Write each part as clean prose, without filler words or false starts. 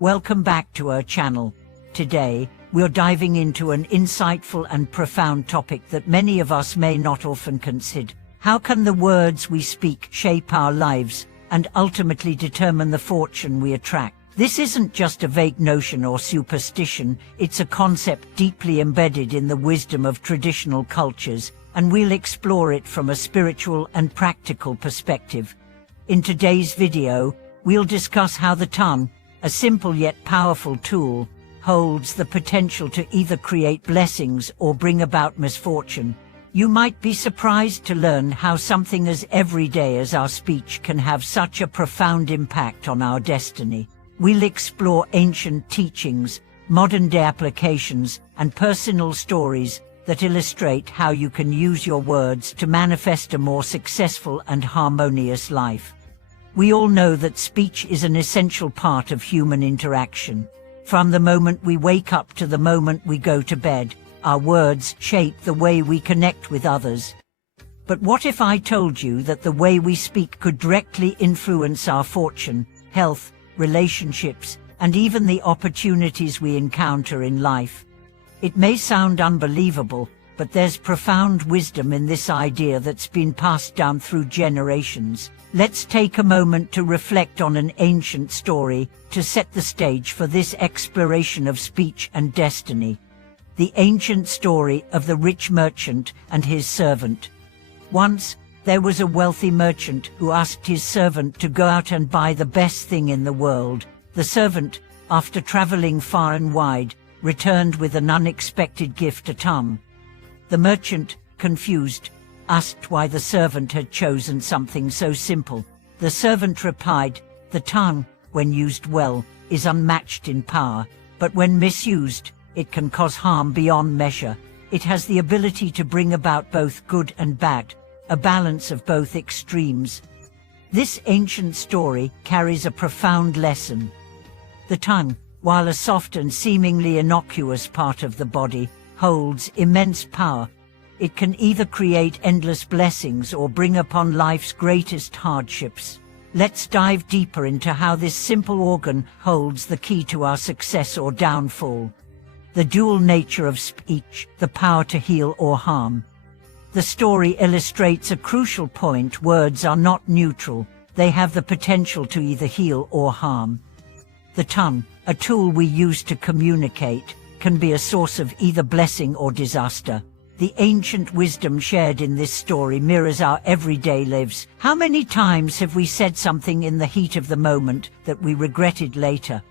Welcome back to our channel. Today, we're diving into an insightful and profound topic that many of us may not often consider. How can the words we speak shape our lives and ultimately determine the fortune we attract? This isn't just a vague notion or superstition, it's a concept deeply embedded in the wisdom of traditional cultures, and we'll explore it from a spiritual and practical perspective. In today's video, we'll discuss how the tongue, a simple yet powerful tool, holds the potential to either create blessings or bring about misfortune. You might be surprised to learn how something as everyday as our speech can have such a profound impact on our destiny. We'll explore ancient teachings, modern-day applications, and personal stories that illustrate how you can use your words to manifest a more successful and harmonious life. We all know that speech is an essential part of human interaction. From the moment we wake up to the moment we go to bed, our words shape the way we connect with others. But what if I told you that the way we speak could directly influence our fortune, health, relationships, and even the opportunities we encounter in life? It may sound unbelievable, but there's profound wisdom in this idea that's been passed down through generations. Let's take a moment to reflect on an ancient story to set the stage for this exploration of speech and destiny. The ancient story of the rich merchant and his servant. Once, there was a wealthy merchant who asked his servant to go out and buy the best thing in the world. The servant, after traveling far and wide, returned with an unexpected gift, a tongue. The merchant, confused, asked why the servant had chosen something so simple. The servant replied, "The tongue, when used well, is unmatched in power, but when misused, it can cause harm beyond measure. It has the ability to bring about both good and bad, a balance of both extremes." This ancient story carries a profound lesson. The tongue, while a soft and seemingly innocuous part of the body, holds immense power. It can either create endless blessings or bring upon life's greatest hardships. Let's dive deeper into how this simple organ holds the key to our success or downfall. The dual nature of speech, the power to heal or harm. The story illustrates a crucial point: words are not neutral. They have the potential to either heal or harm. The tongue, a tool we use to communicate, can be a source of either blessing or disaster. The ancient wisdom shared in this story mirrors our everyday lives. How many times have we said something in the heat of the moment that we regretted later?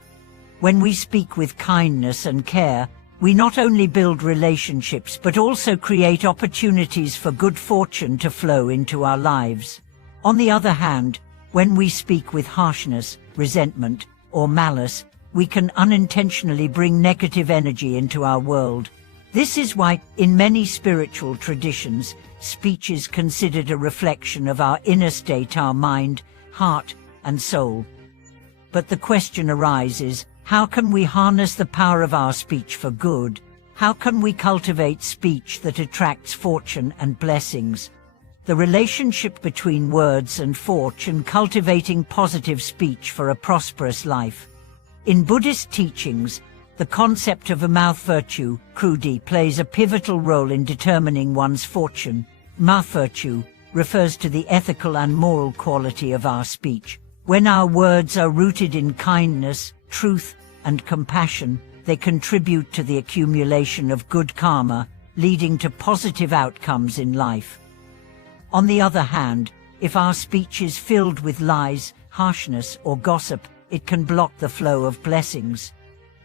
When we speak with kindness and care, we not only build relationships but also create opportunities for good fortune to flow into our lives. On the other hand, when we speak with harshness, resentment, or malice, we can unintentionally bring negative energy into our world. This is why, in many spiritual traditions, speech is considered a reflection of our inner state, our mind, heart, and soul. But the question arises, how can we harness the power of our speech for good? How can we cultivate speech that attracts fortune and blessings? The relationship between words and fortune, cultivating positive speech for a prosperous life. In Buddhist teachings, the concept of a mouth virtue, krudi, plays a pivotal role in determining one's fortune. Mouth virtue refers to the ethical and moral quality of our speech. When our words are rooted in kindness, truth, and compassion, they contribute to the accumulation of good karma, leading to positive outcomes in life. On the other hand, if our speech is filled with lies, harshness, or gossip, it can block the flow of blessings.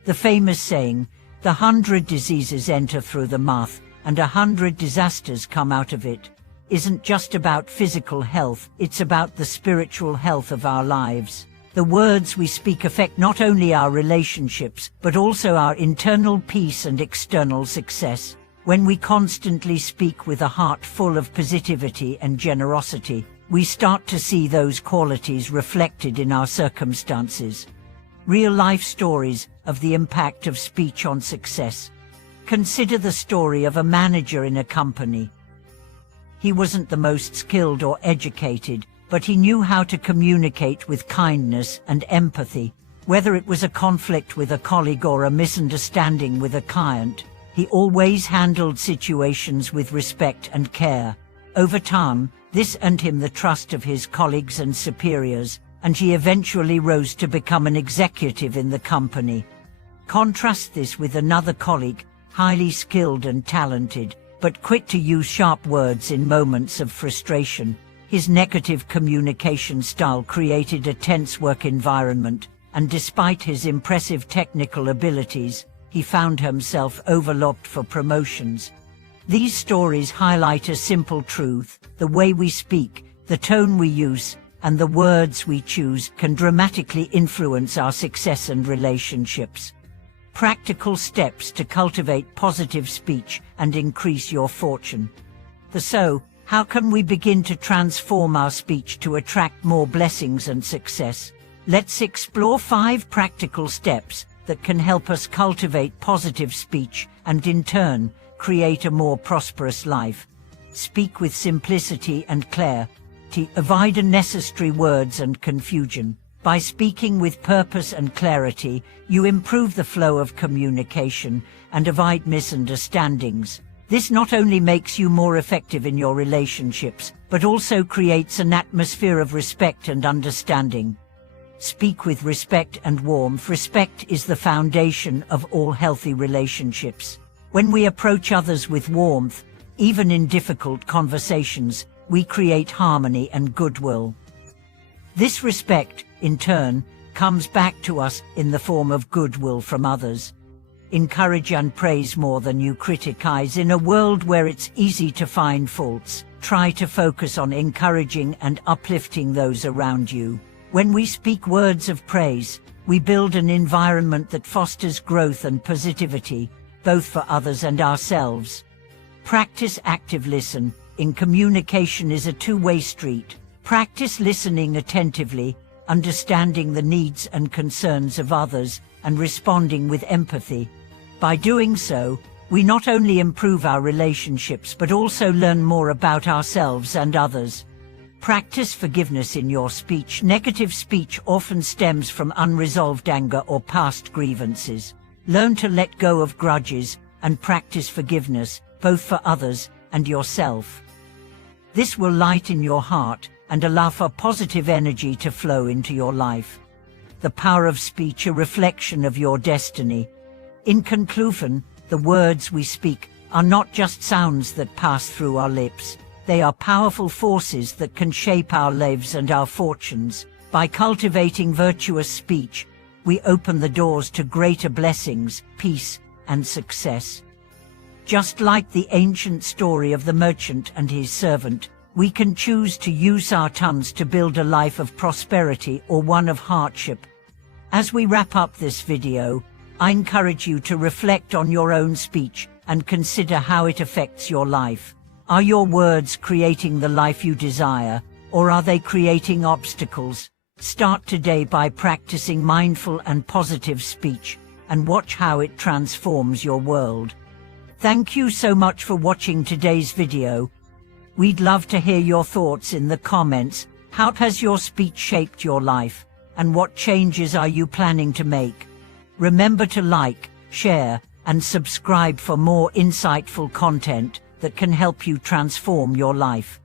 The famous saying, "The 100 diseases enter through the mouth, and 100 disasters come out of it," isn't just about physical health, it's about the spiritual health of our lives. The words we speak affect not only our relationships, but also our internal peace and external success. When we constantly speak with a heart full of positivity and generosity, we start to see those qualities reflected in our circumstances. Real-life stories of the impact of speech on success. Consider the story of a manager in a company. He wasn't the most skilled or educated, but he knew how to communicate with kindness and empathy. Whether it was a conflict with a colleague or a misunderstanding with a client, he always handled situations with respect and care. Over time, this earned him the trust of his colleagues and superiors, and he eventually rose to become an executive in the company. Contrast this with another colleague, highly skilled and talented, but quick to use sharp words in moments of frustration. His negative communication style created a tense work environment, and despite his impressive technical abilities, he found himself overlooked for promotions. These stories highlight a simple truth: the way we speak, the tone we use, and the words we choose can dramatically influence our success and relationships. Practical steps to cultivate positive speech and increase your fortune. So, how can we begin to transform our speech to attract more blessings and success? Let's explore 5 practical steps that can help us cultivate positive speech and, in turn, create a more prosperous life. Speak with simplicity and clarity. Avoid unnecessary words and confusion. By speaking with purpose and clarity, you improve the flow of communication and avoid misunderstandings. This not only makes you more effective in your relationships, but also creates an atmosphere of respect and understanding. Speak with respect and warmth. Respect is the foundation of all healthy relationships. When we approach others with warmth, even in difficult conversations, we create harmony and goodwill. This respect, in turn, comes back to us in the form of goodwill from others. Encourage and praise more than you criticize. In a world where it's easy to find faults, try to focus on encouraging and uplifting those around you. When we speak words of praise, we build an environment that fosters growth and positivity, both for others and ourselves. Practice active listening. In communication is a two-way street. Practice listening attentively, understanding the needs and concerns of others, and responding with empathy. By doing so, we not only improve our relationships but also learn more about ourselves and others. Practice forgiveness in your speech. Negative speech often stems from unresolved anger or past grievances. Learn to let go of grudges and practice forgiveness, both for others and yourself. This will lighten your heart and allow for positive energy to flow into your life. The power of speech, a reflection of your destiny. In conclusion, the words we speak are not just sounds that pass through our lips. They are powerful forces that can shape our lives and our fortunes. By cultivating virtuous speech, we open the doors to greater blessings, peace, and success. Just like the ancient story of the merchant and his servant, we can choose to use our tongues to build a life of prosperity or one of hardship. As we wrap up this video, I encourage you to reflect on your own speech and consider how it affects your life. Are your words creating the life you desire, or are they creating obstacles? Start today by practicing mindful and positive speech, and watch how it transforms your world. Thank you so much for watching today's video. We'd love to hear your thoughts in the comments. How has your speech shaped your life, and what changes are you planning to make? Remember to like, share, and subscribe for more insightful content that can help you transform your life.